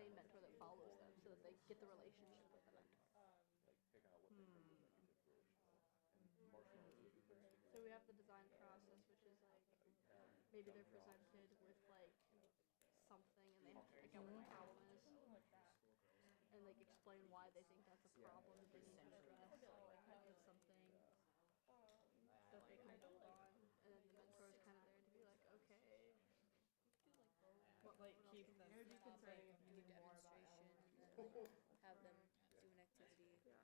same mentor that follows them, so that they get the relationship with the mentor. So we have the design process, which is like maybe they're presented with like something and they have to figure out what the problem is, and like explain why they think that's a problem that they need to address, or like it's something that they can build on, and then the mentor is kind of there to be like, okay, like keep them like do demonstration and then have them do an activity. yeah, I feel like that's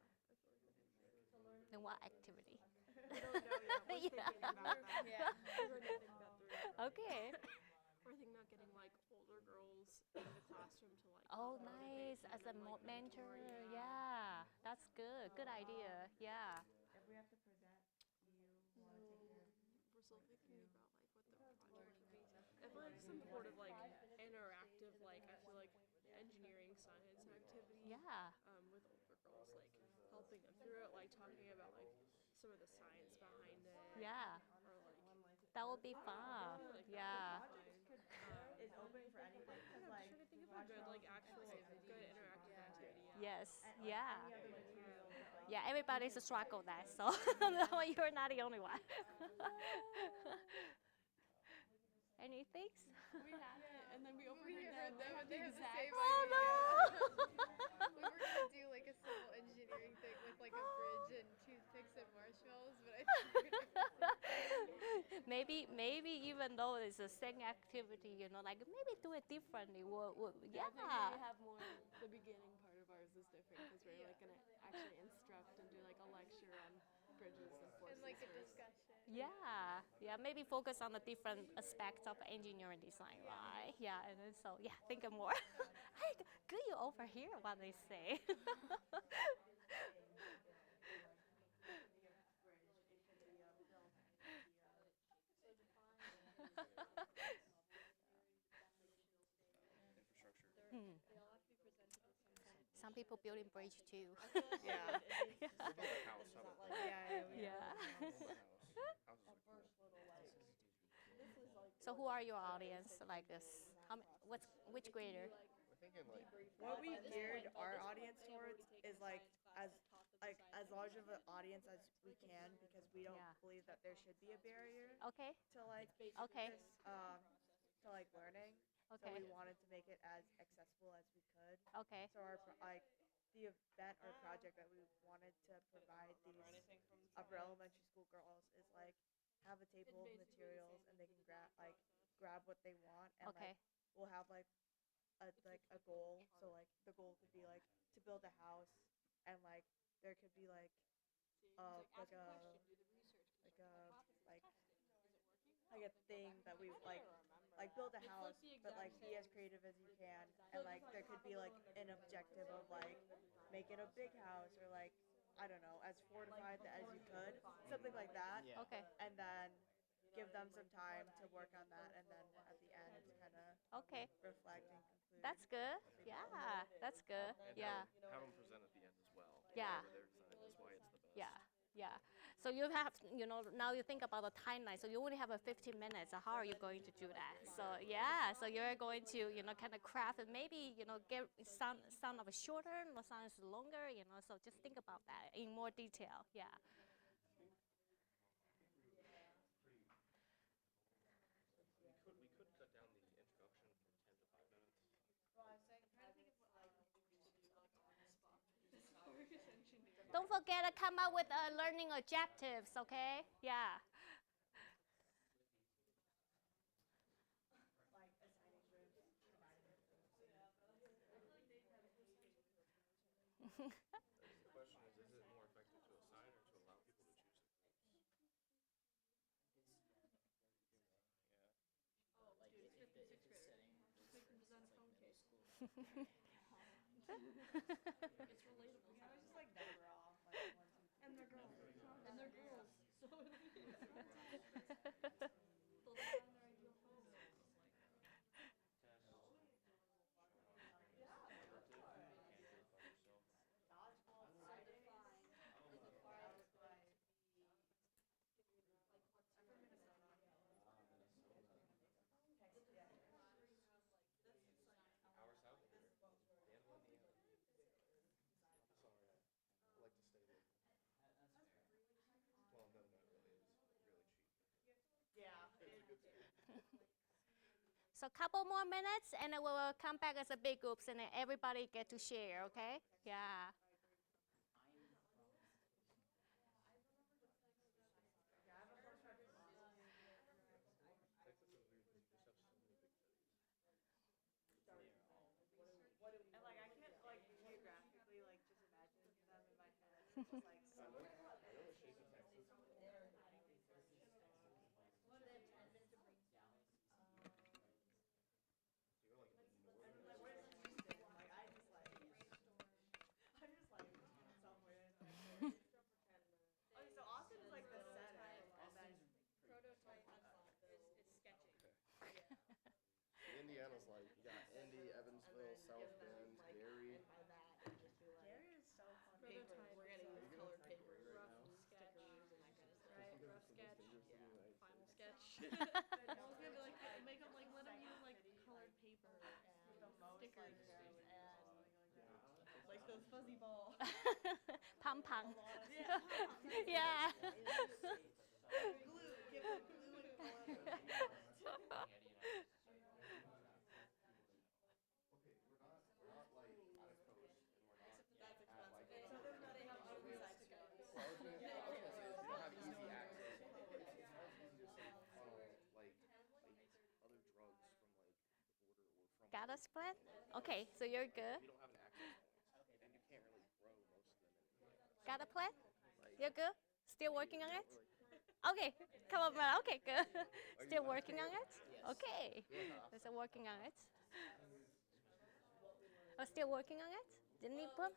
And what activity? we don't know yet. We're thinking about that. Yeah. we're getting that through. Okay. We're thinking about getting like older girls in the classroom to like. Oh, motivate nice. them As a and, like, mentor. yeah. Yeah. That's good. Good idea. Yeah. If we have to present, do you want to take care of We're still thinking about like what the project would be. I feel like some sort of like interactive, like I feel like engineering science activity. Yeah. With older girls, like helping them through it, like talking about like some of the science behind it. Yeah. Or like That would be fun. Yeah. is open for anything? Because like trying to think of a good like actual good interactive activity. Yes. and, like, Yeah. any other materials that, like, Yeah, everybody's struggle that, so you're not the only one. Anything? We had it, and then we overheard them but they have the exact same Oh idea. no! We were gonna do like a civil engineering thing with like a bridge and toothpicks and marshmallows, but I think maybe even though it's the same activity, like maybe do it differently. I think we Yeah. have more. The beginning part of ours is different because we're like gonna actually instruct and do like a lecture on bridges and forces. and like a discussion. Yeah, yeah, maybe focus on the different aspects of engineering design, right? Yeah, and then so, yeah, think of more. Hey, good you overhear what they say. Infrastructure. They all have to be presented with something. Some people building bridge too. yeah, We'll build a house. How about that? Yeah. We'll build a house. Houses are cool. So who are your audience like this? Which grader? We're thinking like what we geared our audience towards is like as large of an audience as we can, because we don't Yeah. believe that there should be a barrier Okay. to like Okay. this to like learning. So Okay. we wanted to make it as accessible as we could. Okay. So our the event or project that we wanted to provide these upper elementary school girls is like have a table of materials and they can grab what they want, and Okay. like we'll have like a goal. So like the goal could be like to build a house, and like there could be like like a thing that we like build a house, but like be as creative as you can, and like there could be like an objective of like make it a big house, or like I don't know, as fortified as you could, something like that. Yeah. Okay. And then give them some time to work on that, and then at the end kind of Okay. reflect and conclude. That's good. Yeah, that's good. And Yeah. have them present at the end as well. Yeah. Whatever their design is, why it's the best. Yeah, yeah. So you have, now you think about the timeline. So you only have a 15 minutes. So how are you going to do that? So yeah, so you're going to, kind of craft it. Maybe, get some of it shorter, some is longer. So just think about that in more detail. Yeah. We could cut down the introduction from 10 to 5 minutes. Don't forget to come up with learning objectives. Okay? Yeah. Like assigning groups, dividing The question is it more effective to assign or to allow people to choose the groups? Yeah. Like if it's setting it's like middle school. It's relatable. Yeah, it's just like number off, like 1, 2, 3. And they're girls. And they're girls. So they'll design their ideal home. Dodgeball Friday. Our South here. So couple more minutes, and then we will come back as a big groups, and then everybody get to share, okay? Yeah. And like I can't like geographically like just imagine them in my head. It's just like so. I know the shape of Texas. Do you go like in the north? And like where's Houston? Like I'm just like somewhere in there. Okay, so Austin is like the center, and then Prototype is sketching. Indiana's like you got Indy, Evansville, South Bend, Gary. Gary is so fun. Paper. We're gonna use colored attack paper, Gary right rough now? sketch, and that kind of stuff. Right, Because rough it's the most sketch. dangerous city in the United Final States. sketch. Well, it's gonna be like make them like let them use like colored paper and The most stickers like and like those fuzzy balls. Pom pom. Yeah. Yeah. Glue. Give them glue and glue. Okay, we're not like at a coast, and we're not That's at like. expensive. So they have oversized skirts. Well, I was gonna say is we don't have easy access. It's not as easy to say funnel like other drugs from like the border or from. Got a split? Okay, so you're good. We don't have an access point, and you can't really grow most of them anyway. Got a plan? Like, You're good? Still working on it? Okay, come on, man. Okay, good. Still working on it? Okay. Still working on it. Oh, still working on it? Didn't you put?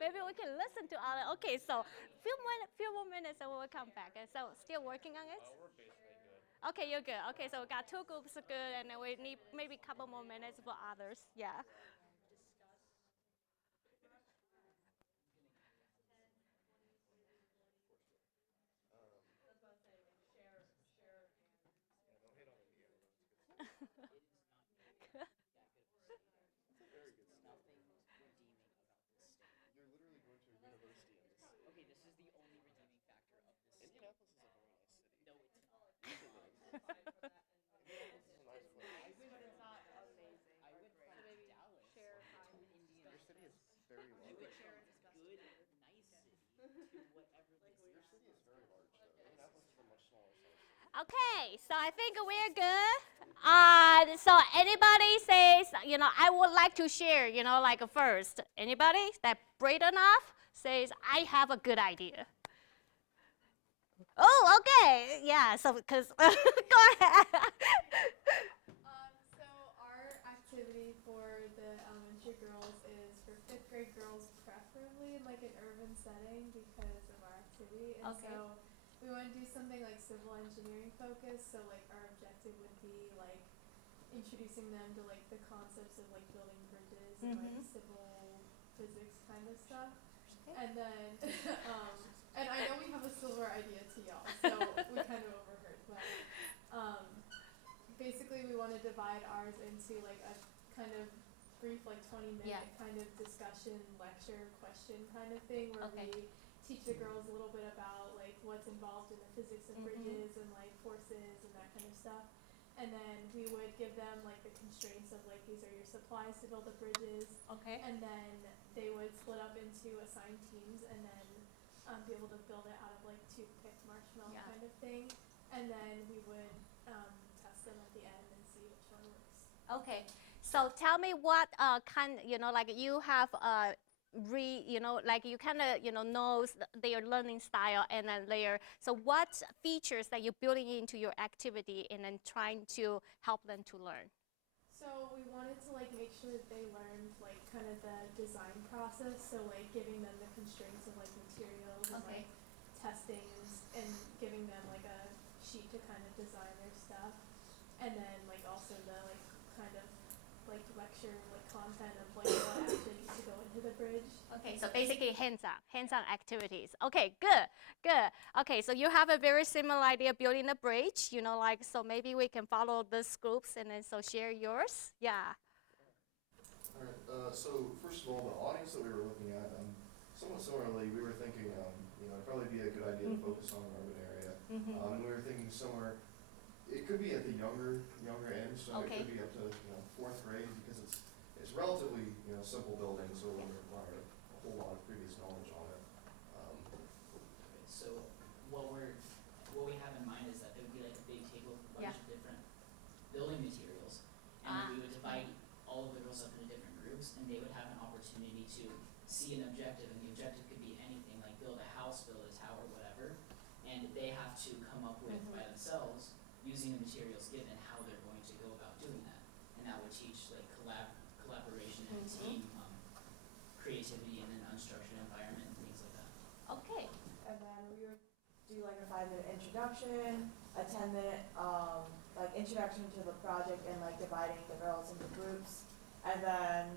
Maybe we can listen to other. Okay, so few more minutes and we'll come back. And so still working on it? We're basically good. Okay, you're good. Okay, so we got two groups good, and then we need maybe a couple more minutes for others. Yeah. Yeah, don't hate on Indiana though. It's good. it's a very good state. Nothing redeeming about this state. You're literally going to a university in this city. Okay, this is the only redeeming factor of this state. Indianapolis is a very nice city. No, it's not. Indianapolis is a nice place. But it's not amazing. I went from Dallas share to Indiana. Your city is very I large. went from good, nice city to whatever this Your is. city is very large though. Indianapolis is a much smaller size city. Okay, so I think we're good. So anybody says, I would like to share, like first. Anybody that brave enough says, I have a good idea. Oh, okay. Yeah, so because, go ahead. So our activity for the elementary girls is for 5th grade girls, preferably in like an urban setting because of our activity. And Okay. so we want to do something like civil engineering focused. So like our objective would be like introducing them to like the concepts of like building bridges and like civil physics kind of stuff. And then, and I know we have a similar idea to y'all, so we kind of overheard, but basically we want to divide ours into like a kind of brief, like 20-minute kind of discussion, lecture, question kind of thing, where we teach the girls a little bit about like what's involved in the physics of bridges and like forces and that kind of stuff. And then we would give them like the constraints of like these are your supplies to build the bridges. Okay. And then they would split up into assigned teams and then be able to build it out of like toothpick marshmallow kind of thing. And then we would test them at the end and see which one works. Okay, so tell me what like you have like you kind of knows their learning style and then so what features that you're building into your activity and then trying to help them to learn? So we wanted to like make sure that they learned like kind of the design process, so like giving them the constraints of like materials and like testing and giving them like a sheet to kind of design their stuff, and then like also the like kind of like lecture like content of like what actually needs to go into the bridge. Okay, so basically hands-on activities. Okay, good. Okay, so you have a very similar idea building a bridge, like so maybe we can follow these groups and then so share yours. Yeah. All right. So first of all, the audience that we were looking at, somewhat similarly, we were thinking, it'd probably be a good idea to focus on an urban area. Mm-hmm. We were thinking somewhere, it could be at the younger end, so Okay. it could be up to 4th grade, because it's relatively simple building, so it wouldn't require a whole lot of previous knowledge on it. So what we have in mind is that there would be like a big table with a bunch of different building materials, and then we would divide all of the girls up into different groups, and they would have an opportunity to see an objective, and the objective could be anything, like build a house, build a tower, whatever, and they have to come up with by themselves, using the materials given, how they're going to go about doing that, and that would teach like collaboration and team, creativity in an unstructured environment and things like that. Okay. And then we would do like a 5-minute introduction, a 10-minute like introduction to the project, and like dividing the girls into groups, and then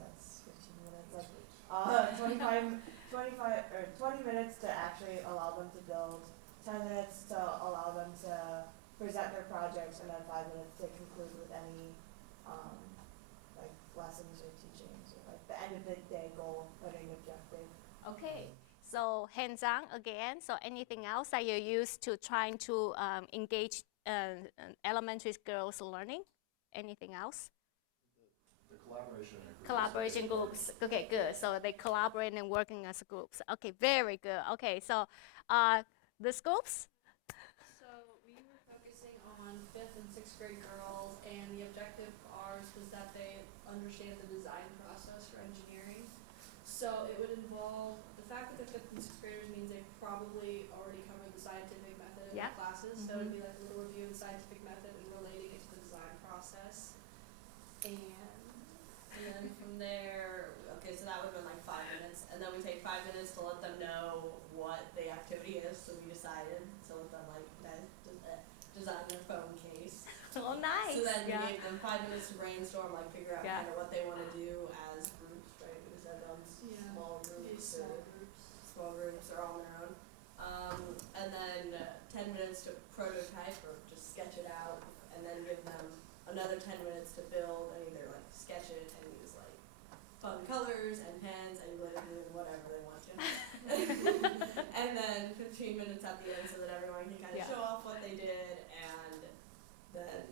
that's 15 minutes, like 20 minutes to actually allow them to build, 10 minutes to allow them to present their projects, and then 5 minutes to conclude with any like lessons or teachings, or like the end of the day goal, learning objective. Okay. So hands-on again. So anything else that you use to trying to engage elementary girls learning? Anything else? The collaboration in a group. Collaboration groups. Okay, good. So they collaborate and working as groups. Okay, very good. Okay, so the scopes? So we were focusing on 5th and 6th grade girls, and the objective of ours was that they understand the design process for engineering. So it would involve, the fact that they're 5th and 6th graders means they've probably already covered the scientific method in the classes. So it would be like a little review of the scientific method and relating it to the design process. And then from there, okay, so that would have been like 5 minutes, and then we take 5 minutes to let them know what the activity is. So we decided to let them like design their phone case. Oh, nice. So then we gave them 5 minutes to brainstorm, like figure out kind of what they want to do as groups, right? We said small groups or on their own. And then 10 minutes to prototype or just sketch it out, and then give them another 10 minutes to build and either like sketch it and use like fun colors and pens and glitter and whatever they want to. And then 15 minutes at the end so that everyone can kind of show off what they did, and then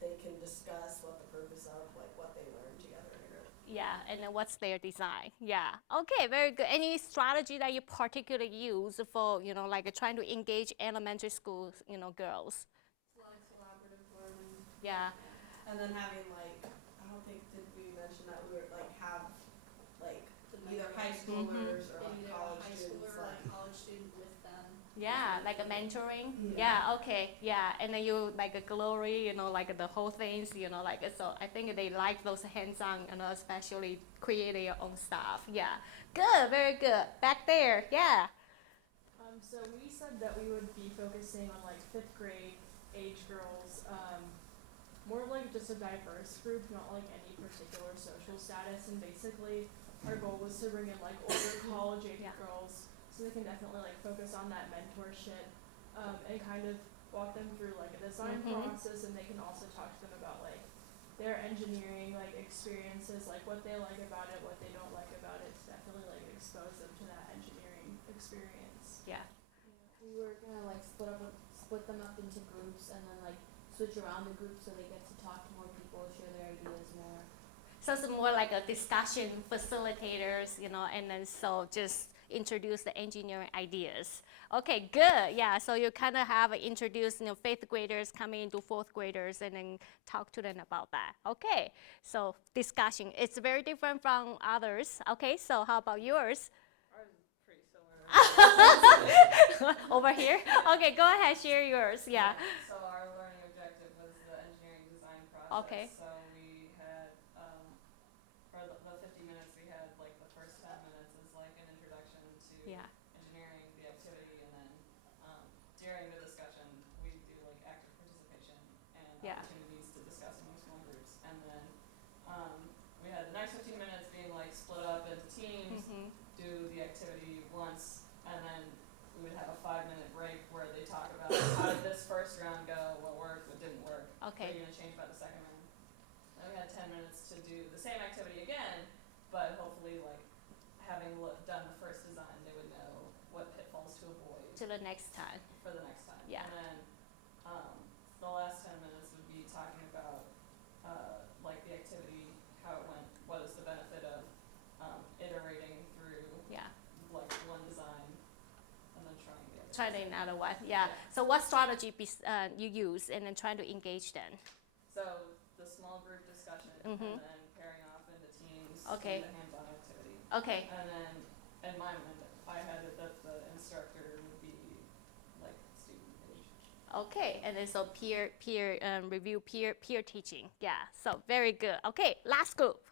they can discuss what the purpose of like what they learned together in a group. Yeah, and then what's their design? Yeah. Okay, very good. Any strategy that you particularly use for, like trying to engage elementary school, girls? it's a lot of collaborative learning. Yeah. And then having like, I don't think, did we mention that we would like have like either high schoolers or like college students, Or like college student with them. Yeah, like a mentoring. Yeah, okay, yeah. And then you like a glory, like the whole things, like so I think they like those hands-on, especially creating your own stuff. Yeah. Good, very good. Back there, yeah. So we said that we would be focusing on like 5th grade age girls, more of like just a diverse group, not like any particular social status, and basically our goal was to bring in like older college age girls, so they can definitely like focus on that mentorship, and kind of walk them through like a design process, and they can also talk to them about like their engineering like experiences, like what they like about it, what they don't like about it, to definitely like expose them to that engineering experience. Yeah. We were gonna like split them up into groups, and then like switch around the groups so they get to talk to more people, share their ideas more. So it's more like a discussion facilitators, and then so just introduce the engineering ideas. Okay, good. Yeah, so you kind of have introduced, 5th graders coming into 4th graders and then talk to them about that. Okay, so discussion. It's very different from others. Okay, so how about yours? Ours is pretty similar. Over here? Okay, go ahead, share yours. Yeah. So our learning objective was the engineering design process. Okay. So we had, for the 50 minutes, we had like the first 10 minutes is like an introduction to engineering, the activity, and then during the discussion, we do like active participation and opportunities to discuss among small groups. And then we had the next 15 minutes being like split up into teams, do the activity once, and then we would have a 5-minute break where they talk about how did this first round go, what worked, what didn't work, what are you going to change by the second round. Then we had 10 minutes to do the same activity again, but hopefully like having done the first design, they would know what pitfalls to avoid to the next time. For the next time. Yeah. And then the last 10 minutes would be talking about like the activity, how it went, what is the benefit of iterating through like one design and then trying the other. Trying another one, yeah. So what strategy you use and then trying to engage them? So the small group discussion and then pairing off into teams Okay. and the hands-on activity. Okay. And then in my mind, I had it that the instructor would be like student age. Okay, and then so peer review, peer teaching. Yeah, so very good. Okay, last group.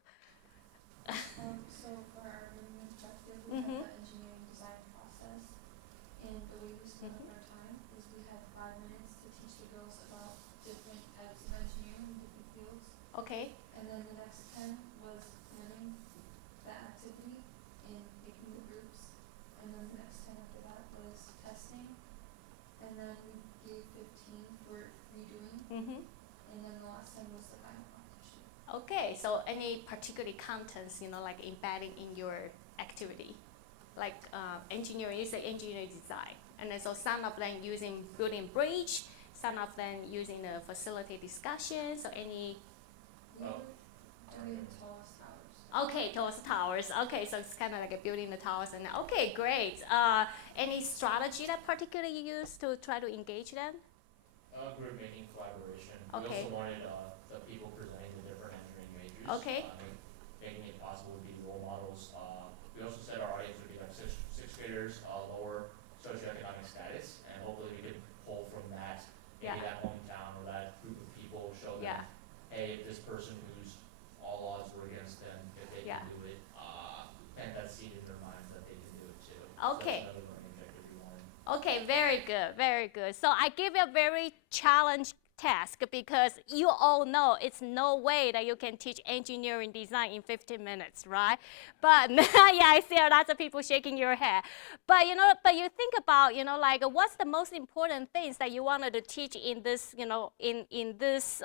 So for our learning objective, we have the engineering design process, and the way we split up our time is we had 5 minutes to teach the girls about different types of engineering in different fields, Okay. and then the next 10 was planning the activity and picking the groups, and then the next 10 after that was testing, and then we gave 15 for redoing, and then the last 10 was the final competition. Okay, so any particular contents, like embedding in your activity, like engineering, you say engineering design, and then so some of them using building bridge, some of them using the facility discussion, so any. We were doing tallest towers. Okay, tallest towers. Okay, so it's kind of like a building the towers, and okay, great. Any strategy that particularly you use to try to engage them? Group making collaboration. Okay. We also wanted the people presenting the different engineering majors. Okay. Making it possible to be role models. We also said our audience would be like sixth graders, lower socioeconomic status, and hopefully we could pull from that, maybe that hometown or that group of people, show them, hey, if this person who's all odds were against them, if they can do it, plant that seed in their minds that they can do it too. Okay. So that's another learning objective we wanted. Okay, very good, very good. So I give you a very challenge task because you all know it's no way that you can teach engineering design in 15 minutes, right? But yeah, I see lots of people shaking your head. But but you think about, like what's the most important things that you wanted to teach in this, in this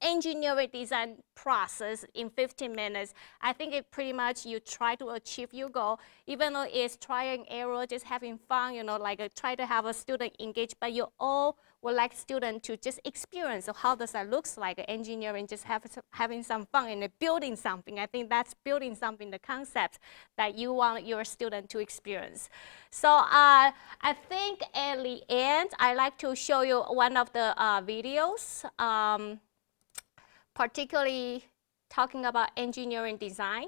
engineering design process in 15 minutes. I think it pretty much you try to achieve your goal, even though it's try and error, just having fun, like try to have a student engaged, but you all would like students to just experience so how does that looks like engineering, just having some fun and building something. I think that's building something, the concept that you want your student to experience. So I think at the end, I like to show you one of the videos, particularly talking about engineering design.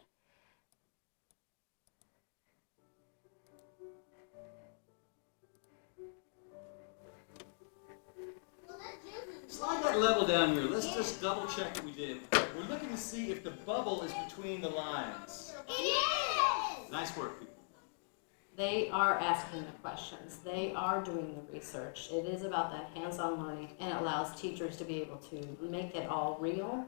Slide that level down here. Let's just double check what we did. We're looking to see if the bubble is between the lines. It is! Nice work, people. They are asking the questions. They are doing the research. It is about that hands-on learning, and it allows teachers to be able to make it all real.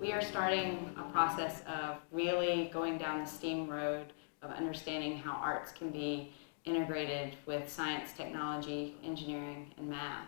We are starting a process of really going down the STEAM road of understanding how arts can be integrated with science, technology, engineering, and math.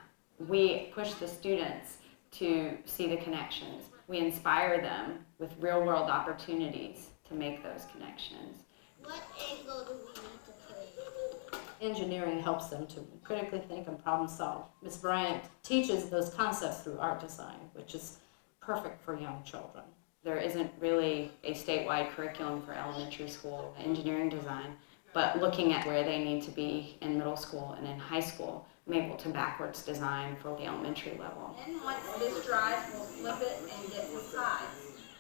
We push the students to see the connections. We inspire them with real-world opportunities to make those connections. What angle do we need to play? Engineering helps them to critically think and problem solve. Ms. Bryant teaches those concepts through art design, which is perfect for young children. There isn't really a statewide curriculum for elementary school engineering design, but looking at where they need to be in middle school and in high school, I'm able to backwards design for the elementary level. And once this dries, we'll flip it and get the sides.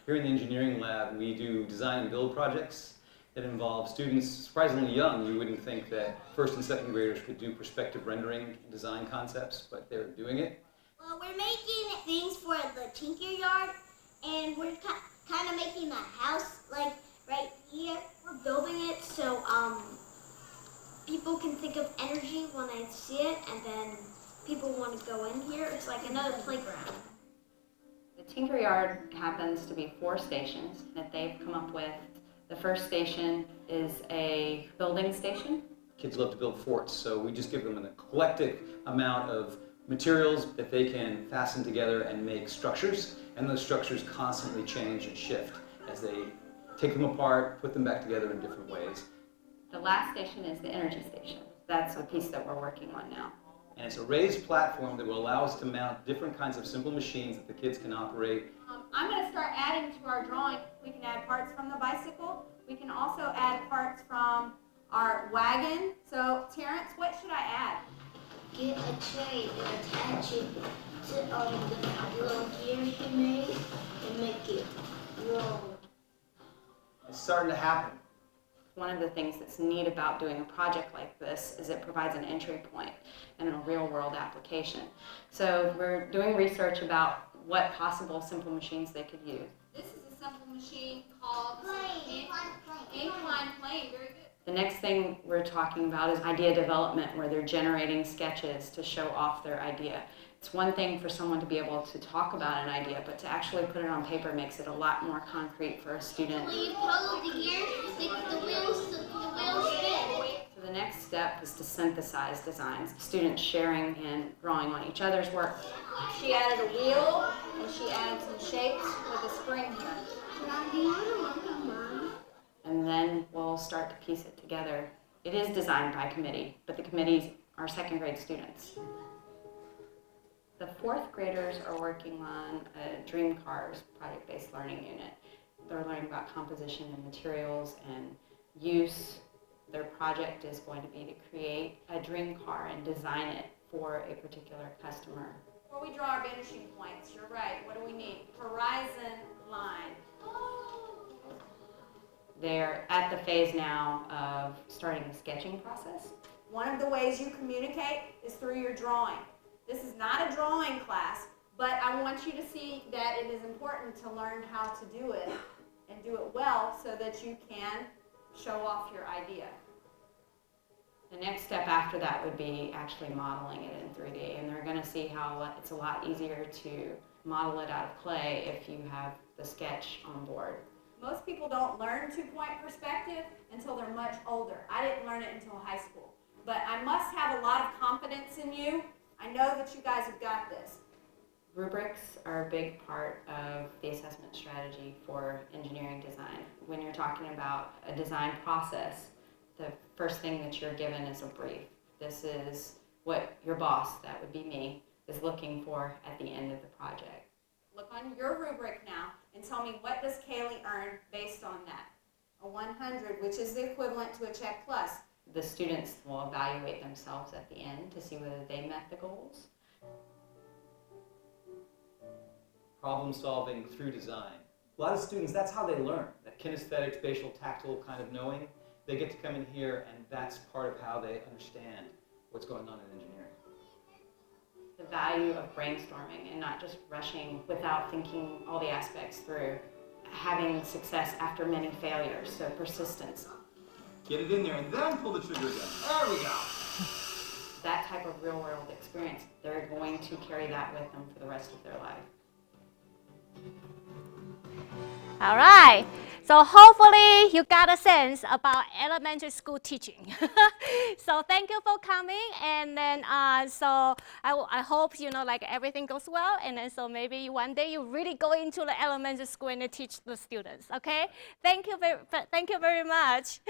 Here in the engineering lab, we do design and build projects that involve students surprisingly young. You wouldn't think that first and second graders could do perspective rendering design concepts, but they're doing it. Well, we're making things for the Tinker Yard, and we're kind of making a house, like right here. We're building it so people can think of energy when they see it, and then people want to go in here. It's like another playground. The Tinker Yard happens to be 4 stations that they've come up with. The first station is a building station. Kids love to build forts, so we just give them an eclectic amount of materials that they can fasten together and make structures, and those structures constantly change and shift. as they take them apart, put them back together in different ways. The last station is the energy station. That's the piece that we're working on now. And it's a raised platform that will allow us to mount different kinds of simple machines that the kids can operate. I'm going to start adding to our drawing. We can add parts from the bicycle. We can also add parts from our wagon. So, Terrence, what should I add? Get a chain and attach it to the little gears you made and make it roll. It's starting to happen. One of the things that's neat about doing a project like this is it provides an entry point and a real-world application. So we're doing research about what possible simple machines they could use. This is a simple machine called incline plane. Very good. The next thing we're talking about is idea development, where they're generating sketches to show off their idea. It's one thing for someone to be able to talk about an idea, but to actually put it on paper makes it a lot more concrete for a student. When you pull the gears, the wheels spin. So the next step is to synthesize designs. Students sharing and drawing on each other's work. She added a wheel and she added some shapes with a spring here. And then we'll start to piece it together. It is designed by committee, but the committees are second grade students. The fourth graders are working on a Dream Cars project-based learning unit. They're learning about composition and materials and use. Their project is going to be to create a dream car and design it for a particular customer. Before we draw our vanishing points, you're right, what do we need? Horizon line. They're at the phase now of starting the sketching process. One of the ways you communicate is through your drawing. This is not a drawing class, but I want you to see that it is important to learn how to do it and do it well so that you can show off your idea. The next step after that would be actually modeling it in 3D, and they're going to see how it's a lot easier to model it out of clay if you have the sketch on board. Most people don't learn two-point perspective until they're much older. I didn't learn it until high school, but I must have a lot of confidence in you. I know that you guys have got this. Rubrics are a big part of the assessment strategy for engineering design. When you're talking about a design process, the first thing that you're given is a brief. This is what your boss, that would be me, is looking for at the end of the project. Look on your rubric now and tell me, what does Kaylee earn based on that? A 100, which is the equivalent to a check plus. The students will evaluate themselves at the end to see whether they met the goals. Problem solving through design. A lot of students, that's how they learn, that kinesthetic, spatial, tactile kind of knowing. They get to come in here, and that's part of how they understand what's going on in engineering. The value of brainstorming and not just rushing without thinking all the aspects through. Having success after many failures, so persistence. Get it in there and then pull the trigger again. There we go. That type of real-world experience, they're going to carry that with them for the rest of their life. All right. So hopefully you got a sense about elementary school teaching. So thank you for coming, and then so I hope like everything goes well, and then so maybe one day you really go into the elementary school and teach the students. Okay? Thank you very much.